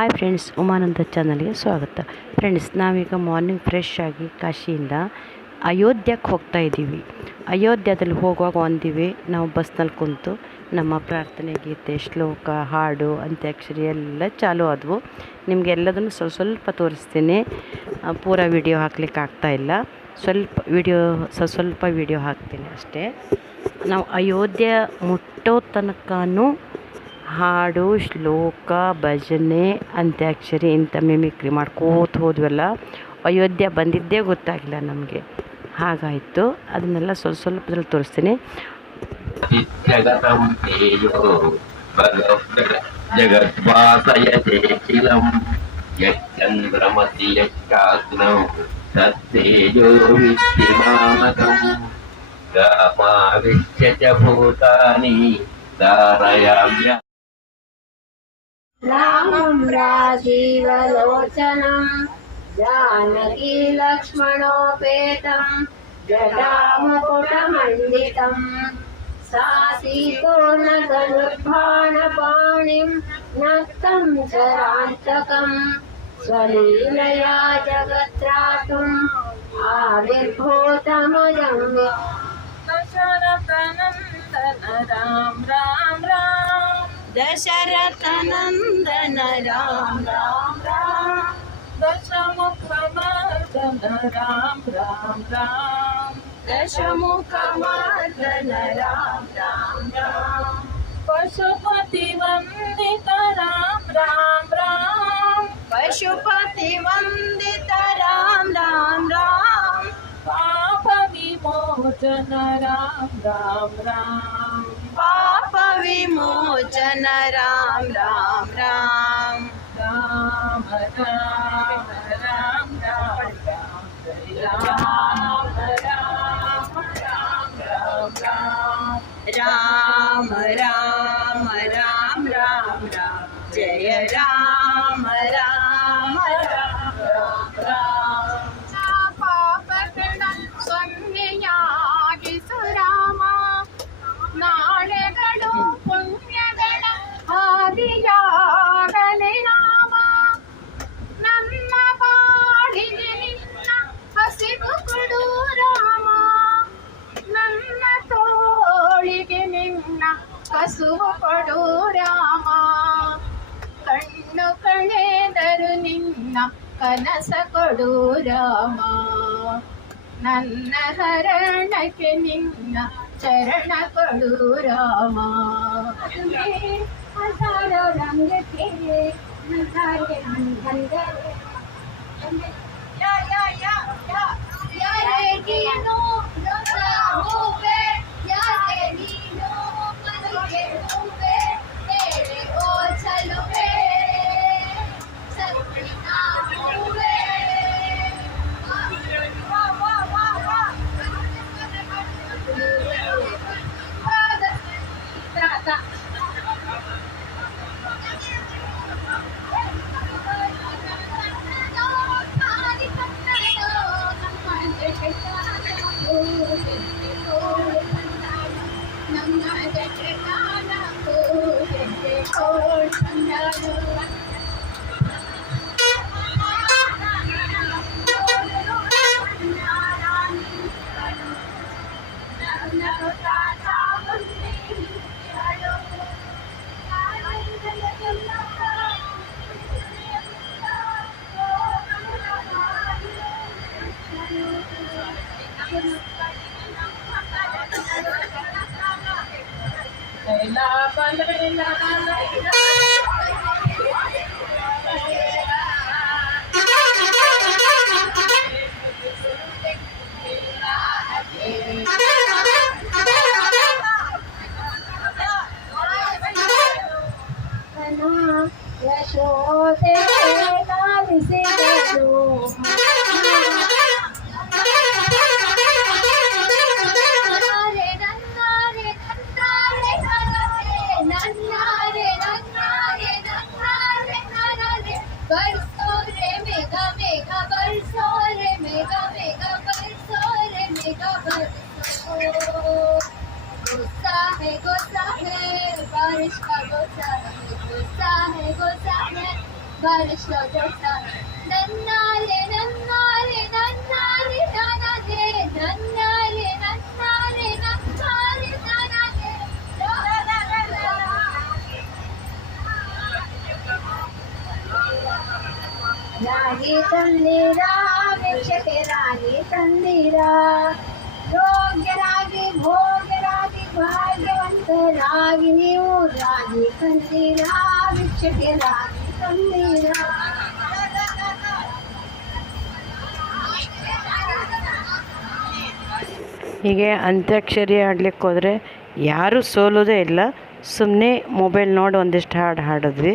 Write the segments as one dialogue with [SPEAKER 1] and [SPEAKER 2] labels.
[SPEAKER 1] Hi friends Umananda ಚಾನಲ್ಗೆ ಸ್ವಾಗತ. Friends ನಾವೀಗ ಮಾರ್ನಿಂಗ್ ಫ್ರೆಶ್ ಆಗಿ ಕಾಶಿಯಿಂದ ಅಯೋಧ್ಯಕ್ಕೆ ಹೋಗ್ತಾ ಇದ್ದೀವಿ. ಅಯೋಧ್ಯದಲ್ಲಿ ಹೋಗುವಾಗ ಒಂದಿವೆ, ನಾವು ಬಸ್ನಲ್ಲಿ ಕುಂತು ನಮ್ಮ ಪ್ರಾರ್ಥನೆ, ಗೀತೆ, ಶ್ಲೋಕ, ಹಾಡು, ಅಂತ್ಯಾಕ್ಷರಿ ಎಲ್ಲ ಚಾಲು ಆದವು. ನಿಮಗೆಲ್ಲದನ್ನು ಸ್ವಲ್ಪ ಸ್ವಲ್ಪ ತೋರಿಸ್ತೀನಿ. ಪೂರ ವಿಡಿಯೋ ಹಾಕ್ಲಿಕ್ಕೆ ಆಗ್ತಾಯಿಲ್ಲ ಸ್ವಲ್ಪ ವಿಡಿಯೋ ಸ್ವಲ್ಪ ಸ್ವಲ್ಪ ವಿಡಿಯೋ ಹಾಕ್ತೀನಿ ಅಷ್ಟೇ. ನಾವು ಅಯೋಧ್ಯೆ ಮುಟ್ಟೋ ತನಕನೂ ಹಾಡು, ಶ್ಲೋಕ, ಭಜನೆ, ಅಂತ್ಯಾಕ್ಷರಿ ಇಂಥ ಮಿಮಿಕ್ರಿ ಮಾಡ್ಕೋತ ಹೋದ್ವಲ್ಲ, ಅಯೋಧ್ಯೆ ಬಂದಿದ್ದೇ ಗೊತ್ತಾಗಿಲ್ಲ ನಮಗೆ. ಹಾಗಾಯಿತು, ಅದನ್ನೆಲ್ಲ ಸ್ವಲ್ಪ ಸ್ವಲ್ಪದಲ್ಲಿ ತೋರಿಸ್ತೀನಿ.
[SPEAKER 2] ಭೂತಾನಿ ಧಾರಯಾಮ್ಯ रामं राजीवलोचनम् जानकी
[SPEAKER 3] लक्ष्मणोपेतम् जगामपुटमण्डितम् सा सीतो न गरुर्भाणपाणिम् नक्तम् चरान्तकम् स्वलीलया जगत्रातुम् आविर्भूतमयम्
[SPEAKER 4] राम राम राम राम
[SPEAKER 3] नंदन राम राम राम
[SPEAKER 4] दशमुखमर्दन राम राम राम
[SPEAKER 3] दशमुखमर्दन राम राम राम
[SPEAKER 4] पशुपति वंदित राम राम राम
[SPEAKER 3] पशुपति वंदित राम राम राम
[SPEAKER 4] पाप विमोचन राम राम राम
[SPEAKER 3] विमोचन। राम राम राम।
[SPEAKER 4] राम राम
[SPEAKER 3] ಕಳೆದರು ನಿನ್ನ ಕನಸ ಕೊಡು ರಾಮ ನನ್ನ ಹರಣಕ್ಕೆ ನಿನ್ನ ಚರಣ ಕೊಡು ರಾಮ ಹಜಾರೋ ರಂಗ ತೆರೆ Yes, oh, they're not listening to me. गोसा है गोसा बारिश का के रागे तंदिरा। ಯೋಗ್ಯರಾಗಿ, ಭೋಗ್ಯರಾಗಿ, ಭಾಗ್ಯವಂತರಾಗಿ, ನೀವು ರಾಗಿ ತಂದಿರ ಭಿಕ್ಷಕರಾಗಿ ತಂದಿರ
[SPEAKER 1] ಹೀಗೆ ಅಂತ್ಯಾಕ್ಷರಿ ಆಡ್ಲಿಕ್ಕೆ ಹೋದರೆ ಯಾರೂ ಸೋಲೋದೇ ಇಲ್ಲ. ಸುಮ್ಮನೆ ಮೊಬೈಲ್ ನೋಡಿ ಒಂದಿಷ್ಟು ಹಾಡು ಹಾಡಿದ್ವಿ.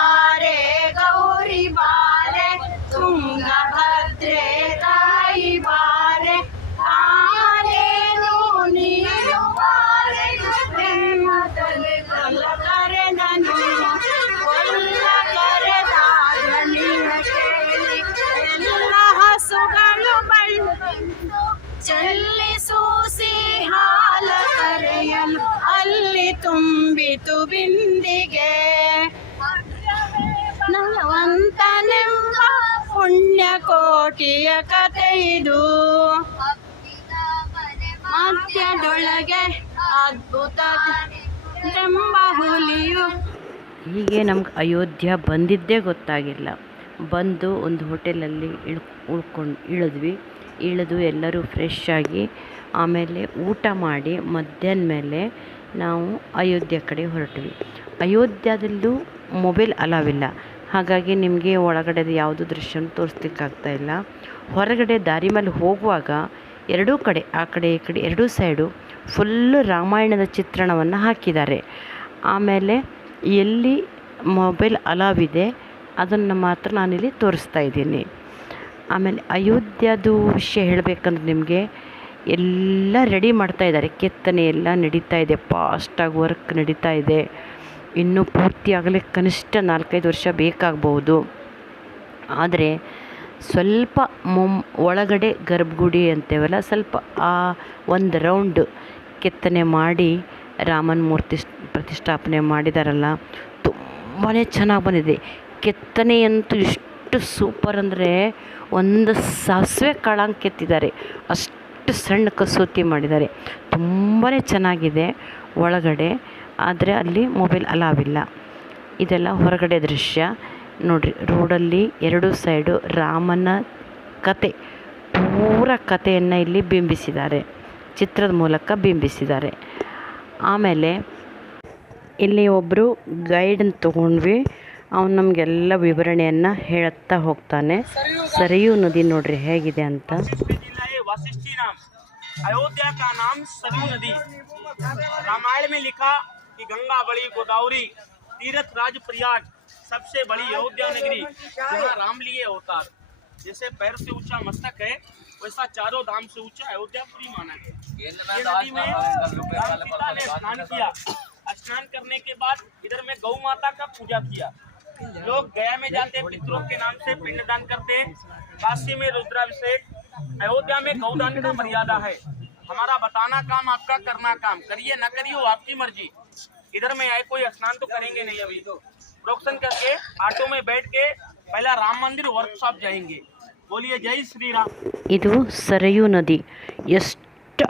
[SPEAKER 3] ಕೋಟಿಯ ಕತೆ ಇದು. ಮಧ್ಯದೊಳಗೆ ಅದ್ಭುತ ಎಂಬ ಹುಲಿಯು.
[SPEAKER 1] ಹೀಗೆ ನಮ್ಗೆ ಅಯೋಧ್ಯ ಬಂದಿದ್ದೇ ಗೊತ್ತಾಗಿಲ್ಲ. ಬಂದು ಒಂದು ಹೋಟೆಲಲ್ಲಿ ಇಳ್ ಉಳ್ಕೊಂಡು, ಇಳಿದ್ವಿ. ಇಳಿದು ಎಲ್ಲರೂ ಫ್ರೆಶ್ ಆಗಿ ಆಮೇಲೆ ಊಟ ಮಾಡಿ ಮಧ್ಯಾಹ್ನ ಮೇಲೆ ನಾವು ಅಯೋಧ್ಯೆ ಕಡೆ ಹೊರಟ್ವಿ. ಅಯೋಧ್ಯದಲ್ಲೂ ಮೊಬೈಲ್ ಅಲಾವಿಲ್ಲ ಹಾಗಾಗಿ ನಿಮಗೆ ಒಳಗಡೆ ಯಾವುದು ದೃಶ್ಯನೂ ತೋರಿಸ್ಲಿಕ್ಕಾಗ್ತಾ ಇಲ್ಲ. ಹೊರಗಡೆ ದಾರಿ ಮೇಲೆ ಹೋಗುವಾಗ ಎರಡೂ ಕಡೆ, ಆ ಕಡೆ, ಈ ಕಡೆ ಎರಡೂ ಸೈಡು ಫುಲ್ಲು ರಾಮಾಯಣದ ಚಿತ್ರಣವನ್ನು ಹಾಕಿದ್ದಾರೆ. ಆಮೇಲೆ ಎಲ್ಲಿ ಮೊಬೈಲ್ ಅಲಾವ್ ಇದೆ ಅದನ್ನು ಮಾತ್ರ ನಾನಿಲ್ಲಿ ತೋರಿಸ್ತಾ ಇದ್ದೀನಿ. ಆಮೇಲೆ ಅಯೋಧ್ಯದು ವಿಷಯ ಹೇಳಬೇಕಂದ್ರೆ ನಿಮಗೆ ಎಲ್ಲ ರೆಡಿ ಮಾಡ್ತಾ ಇದ್ದಾರೆ. ಕೆತ್ತನೆ ಎಲ್ಲ ನಡೀತಾ ಇದೆ. ಫಾಸ್ಟಾಗಿ ವರ್ಕ್ ನಡೀತಾ ಇದೆ. ಇನ್ನೂ ಪೂರ್ತಿ ಆಗಲಿಕ್ಕೆ ಕನಿಷ್ಠ ನಾಲ್ಕೈದು ವರ್ಷ ಬೇಕಾಗಬಹುದು. ಆದರೆ ಸ್ವಲ್ಪ ಮೊಮ್ ಒಳಗಡೆ ಗರ್ಭಗುಡಿ ಅಂತೇವಲ್ಲ, ಸ್ವಲ್ಪ ಆ ಒಂದು ರೌಂಡ್ ಕೆತ್ತನೆ ಮಾಡಿ ರಾಮನ ಮೂರ್ತಿ ಪ್ರತಿಷ್ಠಾಪನೆ ಮಾಡಿದಾರಲ್ಲ ತುಂಬಾ ಚೆನ್ನಾಗಿ ಬಂದಿದೆ. ಕೆತ್ತನೆಯಂತೂ ಎಷ್ಟು ಸೂಪರ್ ಅಂದರೆ ಒಂದು ಸಾಸಿವೆ ಕಾಳಂಗೆ ಕೆತ್ತಿದ್ದಾರೆ. ಅಷ್ಟು ಸಣ್ಣ ಕಸೂತಿ ಮಾಡಿದ್ದಾರೆ. ತುಂಬಾ ಚೆನ್ನಾಗಿದೆ ಒಳಗಡೆ. ಆದರೆ ಅಲ್ಲಿ ಮೊಬೈಲ್ ಅಲಾವ್ ಇಲ್ಲ. ಇದೆಲ್ಲ ಹೊರಗಡೆ ದೃಶ್ಯ. ನೋಡಿರಿ ರೋಡಲ್ಲಿ ಎರಡು ಸೈಡು ರಾಮನ ಕತೆ, ಪೂರ ಕಥೆಯನ್ನು ಇಲ್ಲಿ ಬಿಂಬಿಸಿದ್ದಾರೆ. ಚಿತ್ರದ ಮೂಲಕ ಬಿಂಬಿಸಿದ್ದಾರೆ. ಆಮೇಲೆ ಇಲ್ಲಿ ಒಬ್ಬರು ಗೈಡನ್ನು ತೊಗೊಂಡ್ವಿ. ಅವನು ನಮಗೆಲ್ಲ ವಿವರಣೆಯನ್ನು ಹೇಳುತ್ತಾ ಹೋಗ್ತಾನೆ. ಸರಿಯೂ ನದಿ ನೋಡ್ರಿ ಹೇಗಿದೆ ಅಂತ.
[SPEAKER 5] ಅಯೋಧ್ಯ ಕಾ ನಾಮ ಸರಿಯೂ ನದಿ. ರಾಮಾಯಣ ಮೇಲೆ ಲಿಖಾ कि गंगा बड़ी गोदावरी तीर्थ राज प्रयाग सबसे बड़ी अयोध्या नगरी जहाँ राम लिए अवतार। जैसे पैर से ऊँचा मस्तक है वैसा चारों धाम से ऊँचा अयोध्यापुरी माना गया। ये नदी में ने स्नान किया। स्नान करने के बाद इधर में गौ माता का पूजा किया। लोग गया में जाते पितरों के नाम से पिंडदान करते। काशी में रुद्राभिषेक अयोध्या में गौदान का मर्यादा है। हमारा बताना काम आपका करना काम। करिए न करिए वो आपकी मर्ज़ी। इधर में आए कोई स्नान तो करेंगे नहीं अभी प्रोक्शन करके ऑटो में बैठ के पहला राम मंदिर वर्कशॉप जाएंगे बोलिए जय श्री राम
[SPEAKER 1] ಇದು ಸರಯೂ ನದಿ ಎಷ್ಟು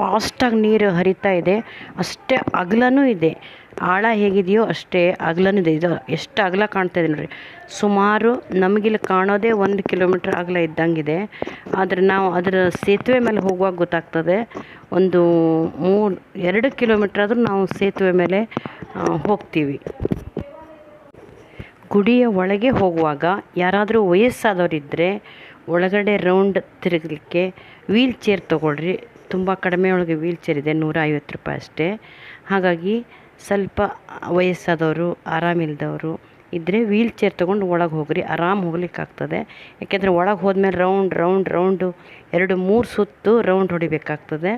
[SPEAKER 1] ಫಾಸ್ಟಾಗಿ ನೀರು ಹರಿತಾ ಇದೆ. ಅಷ್ಟೇ ಅಗಲನೂ ಇದೆ. ಆಳ ಹೇಗಿದೆಯೋ ಅಷ್ಟೇ ಅಗಲನೂ ಇದೆ. ಇದು ಎಷ್ಟು ಅಗಲ ಕಾಣ್ತಾ ಇದೆ ನೋಡಿರಿ. ಸುಮಾರು ನಮಗಿಲ್ಲಿ ಕಾಣೋದೇ ಒಂದು ಕಿಲೋಮೀಟ್ರ್ ಅಗಲ ಇದ್ದಂಗಿದೆ. ಆದರೆ ನಾವು ಅದರ ಸೇತುವೆ ಮೇಲೆ ಹೋಗುವಾಗ ಗೊತ್ತಾಗ್ತದೆ. ಒಂದು ಮೂರು, ಎರಡು ಕಿಲೋಮೀಟ್ರ್ ಆದರೂ ನಾವು ಸೇತುವೆ ಮೇಲೆ ಹೋಗ್ತೀವಿ. ಗುಡಿಯ ಒಳಗೆ ಹೋಗುವಾಗ ಯಾರಾದರೂ ವಯಸ್ಸಾದವರಿದ್ದರೆ ಒಳಗಡೆ ರೌಂಡ್ ತಿರುಗಲಿಕ್ಕೆ ವೀಲ್ ಚೇರ್ ತೊಗೊಳ್ರಿ. ತುಂಬ ಕಡಿಮೆ ಒಳಗೆ ವೀಲ್ ಚೇರ್ ಇದೆ ನೂರ ಐವತ್ತು ರೂಪಾಯಿ ಅಷ್ಟೇ. ಹಾಗಾಗಿ ಸ್ವಲ್ಪ ವಯಸ್ಸಾದವರು ಆರಾಮಿಲ್ಲದವರು ಇದ್ದರೆ ವೀಲ್ ಚೇರ್ ತೊಗೊಂಡು ಒಳಗೆ ಹೋಗ್ರಿ, ಆರಾಮ್ ಹೋಗ್ಲಿಕ್ಕಾಗ್ತದೆ. ಯಾಕೆಂದರೆ ಒಳಗೆ ಹೋದ್ಮೇಲೆ ರೌಂಡ್ ರೌಂಡ್ ರೌಂಡು ಎರಡು, ಮೂರು ಸುತ್ತು ರೌಂಡ್ ಹೊಡಿಬೇಕಾಗ್ತದೆ.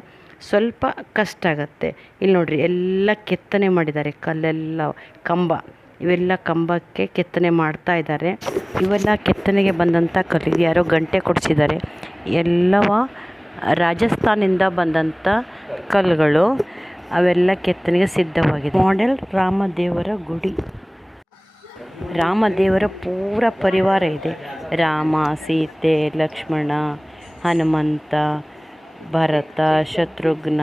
[SPEAKER 1] ಸ್ವಲ್ಪ ಕಷ್ಟ ಆಗುತ್ತೆ. ಇಲ್ಲಿ ನೋಡಿರಿ, ಎಲ್ಲ ಕೆತ್ತನೆ ಮಾಡಿದ್ದಾರೆ, ಕಲ್ಲೆಲ್ಲ, ಕಂಬ. ಇವೆಲ್ಲ ಕಂಬಕ್ಕೆ ಕೆತ್ತನೆ ಮಾಡ್ತಾ ಇದ್ದಾರೆ. ಇವೆಲ್ಲ ಕೆತ್ತನೆಗೆ ಬಂದಂಥ ಕಲ್ಲಿಗೆ ಯಾರೋ ಗಂಟೆ ಕೊಡಿಸಿದ್ದಾರೆ. ಎಲ್ಲವ ರಾಜಸ್ಥಾನಿಂದ ಬಂದಂಥ ಕಲ್ಲುಗಳು ಅವೆಲ್ಲ ಕೆತ್ತನೆಗೆ ಸಿದ್ಧವಾಗಿದೆ ಮಾಡೆಲ್ ರಾಮದೇವರ ಗುಡಿ. ರಾಮದೇವರ ಪೂರ ಪರಿವಾರ ಇದೆ. ರಾಮ ಸೀತೆ ಲಕ್ಷ್ಮಣ ಹನುಮಂತ ಭರತ ಶತ್ರುಘ್ನ.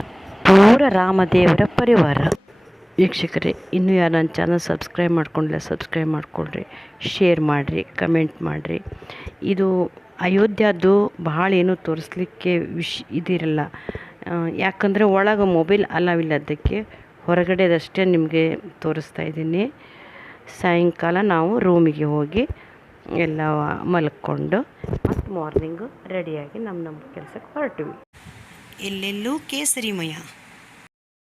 [SPEAKER 1] ಪೂರ ರಾಮದೇವರ ಪರಿವಾರ. ವೀಕ್ಷಕರೇ ಇನ್ನೂ ಯಾರು ನನ್ನ ಚಾನಲ್ ಸಬ್ಸ್ಕ್ರೈಬ್ ಮಾಡ್ಕೊಂಡಿಲ್ಲ ಸಬ್ಸ್ಕ್ರೈಬ್ ಮಾಡಿಕೊಳ್ರಿ ಶೇರ್ ಮಾಡಿರಿ ಕಮೆಂಟ್ ಮಾಡಿರಿ. ಇದು ಅಯೋಧ್ಯದ್ದು ಭಾಳ ಏನು ತೋರಿಸ್ಲಿಕ್ಕೆ ವಿಶ್ ಇದಿರಲ್ಲ. ಯಾಕಂದರೆ ಒಳಗೆ ಮೊಬೈಲ್ ಅಲಾವ್ ಇಲ್ಲ ಅದಕ್ಕೆ ಹೊರಗಡೆದಷ್ಟೇ ನಿಮಗೆ ತೋರಿಸ್ತಾ ಇದ್ದೀನಿ. ಸಾಯಂಕಾಲ ನಾವು ರೂಮಿಗೆ ಹೋಗಿ ಎಲ್ಲ ಮಲ್ಕೊಂಡು ಮತ್ತು ಮಾರ್ನಿಂಗು ರೆಡಿಯಾಗಿ ನಮ್ಮ ನಮ್ಮ ಕೆಲಸಕ್ಕೆ ಹೊರಟಿವಿ. ಎಲ್ಲೆಲ್ಲೂ ಕೇಸರಿಮಯ.